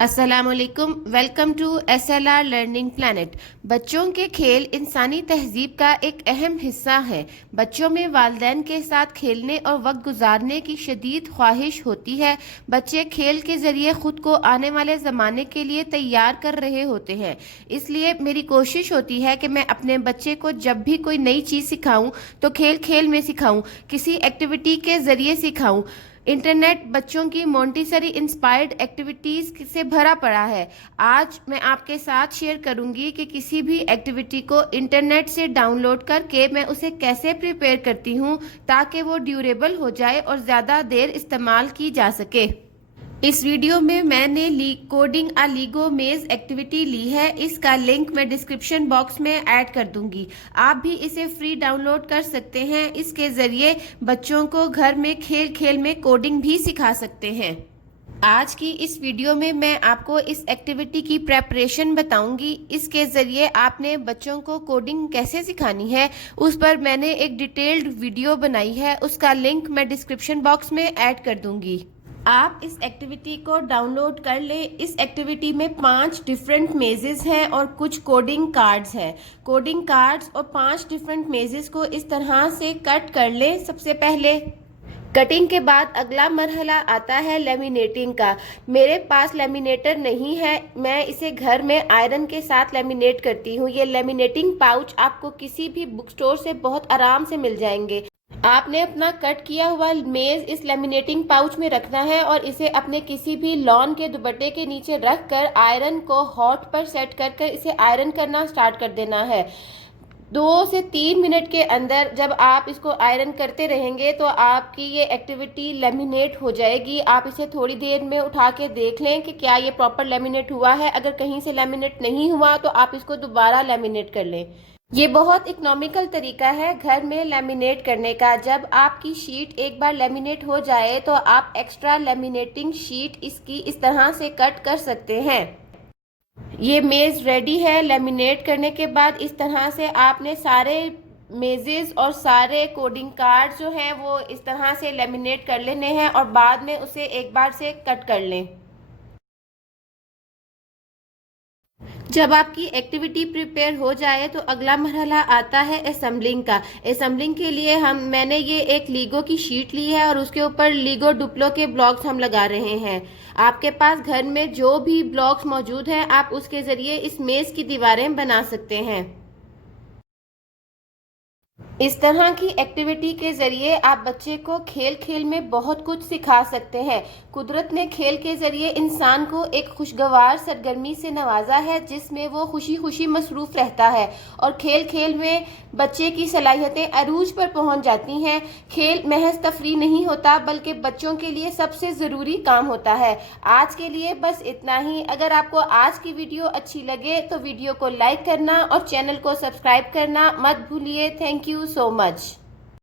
السلام علیکم، welcome to SLR learning plant. بچوں کے کھیل انسانی تہذیب کا ایک اہم حصہ ہے۔ بچوں میں والدین کے ساتھ کھیلنے اور وقت گزارنے کی شدید خواہش ہوتی ہے۔ بچے کھیل کے ذریعے خود کو آنے والے زمانے کے لیے تیار کر رہے ہوتے ہیں۔ اس لیے میری کوشش ہوتی ہے کہ میں اپنے بچے کو جب بھی کوئی نئی چیز سکھاؤں تو کھیل کھیل میں سکھاؤں، کسی ایکٹیویٹی کے ذریعے سکھاؤں۔ انٹرنیٹ بچوں کی مونٹیسری انسپائرڈ ایکٹیویٹیز سے بھرا پڑا ہے۔ آج میں آپ کے ساتھ شیئر کروں گی کہ کسی بھی ایکٹیویٹی کو انٹرنیٹ سے ڈاؤن لوڈ کر کے میں اسے کیسے پریپیئر کرتی ہوں تاکہ وہ ڈیوریبل ہو جائے اور زیادہ دیر استعمال کی جا سکے۔ اس ویڈیو میں نے کوڈنگ اے لیگو میز ایکٹیویٹی لی ہے۔ اس کا لنک میں ڈسکرپشن باکس میں ایڈ کر دوں گی۔ آپ بھی اسے فری ڈاؤن لوڈ کر سکتے ہیں۔ اس کے ذریعے بچوں کو گھر میں کھیل کھیل میں کوڈنگ بھی سکھا سکتے ہیں۔ آج کی اس ویڈیو میں آپ کو اس ایکٹیویٹی کی پریپریشن بتاؤں گی۔ اس کے ذریعے آپ نے بچوں کو کوڈنگ کیسے سکھانی ہے اس پر میں نے ایک ڈیٹیلڈ ویڈیو بنائی ہے۔ اس کا لنک میں ڈسکرپشن باکس میں ایڈ کر دوں گی۔ آپ اس ایکٹیویٹی کو ڈاؤن لوڈ کر لیں۔ اس ایکٹیویٹی میں 5 ڈیفرنٹ میزز ہیں اور کچھ کوڈنگ کارڈز ہیں۔ کوڈنگ کارڈز اور 5 ڈیفرنٹ میزز کو اس طرح سے کٹ کر لیں۔ سب سے پہلے کٹنگ کے بعد اگلا مرحلہ آتا ہے لیمینیٹنگ کا۔ میرے پاس لیمینیٹر نہیں ہے، میں اسے گھر میں آئرن کے ساتھ لیمینیٹ کرتی ہوں۔ یہ لیمینیٹنگ پاؤچ آپ کو کسی بھی بک سٹور سے بہت آرام سے مل جائیں گے۔ آپ نے اپنا کٹ کیا ہوا میز اس لیمینیٹنگ پاؤچ میں رکھنا ہے اور اسے اپنے کسی بھی لان کے دوپٹے کے نیچے رکھ کر آئرن کو ہاٹ پر سیٹ کر کر اسے آئرن کرنا سٹارٹ کر دینا ہے۔ 2 سے 3 منٹ کے اندر جب آپ اس کو آئرن کرتے رہیں گے تو آپ کی یہ ایکٹیویٹی لیمینیٹ ہو جائے گی۔ آپ اسے تھوڑی دیر میں اٹھا کے دیکھ لیں کہ کیا یہ پراپر لیمینیٹ ہوا ہے۔ اگر کہیں سے لیمینیٹ نہیں ہوا تو آپ اس کو دوبارہ لیمینیٹ کر لیں۔ یہ بہت اکنامیکل طریقہ ہے گھر میں لیمینیٹ کرنے کا۔ جب آپ کی شیٹ ایک بار لیمینیٹ ہو جائے تو آپ ایکسٹرا لیمینیٹنگ شیٹ اس طرح سے کٹ کر سکتے ہیں۔ یہ میز ریڈی ہے۔ لیمینیٹ کرنے کے بعد اس طرح سے آپ نے سارے میزز اور سارے کوڈنگ کارڈ جو ہیں وہ اس طرح سے لیمینیٹ کر لینے ہیں اور بعد میں اسے ایک بار سے کٹ کر لیں۔ جب آپ کی ایکٹیویٹی پریپیئر ہو جائے تو اگلا مرحلہ آتا ہے اسمبلنگ کا۔ اسمبلنگ کے لیے میں نے یہ ایک لیگو کی شیٹ لی ہے اور اس کے اوپر لیگو ڈپلو کے بلاکس ہم لگا رہے ہیں۔ آپ کے پاس گھر میں جو بھی بلاکس موجود ہیں آپ اس کے ذریعے اس میز کی دیواریں بنا سکتے ہیں۔ اس طرح کی ایکٹیویٹی کے ذریعے آپ بچے کو کھیل کھیل میں بہت کچھ سکھا سکتے ہیں۔ قدرت نے کھیل کے ذریعے انسان کو ایک خوشگوار سرگرمی سے نوازا ہے جس میں وہ خوشی خوشی مصروف رہتا ہے اور کھیل کھیل میں بچے کی صلاحیتیں عروج پر پہنچ جاتی ہیں۔ کھیل محض تفریح نہیں ہوتا بلکہ بچوں کے لیے سب سے ضروری کام ہوتا ہے۔ آج کے لیے بس اتنا ہی۔ اگر آپ کو آج کی ویڈیو اچھی لگے تو ویڈیو کو لائک کرنا اور چینل کو سبسکرائب کرنا مت بھولیے۔ Thank you so much.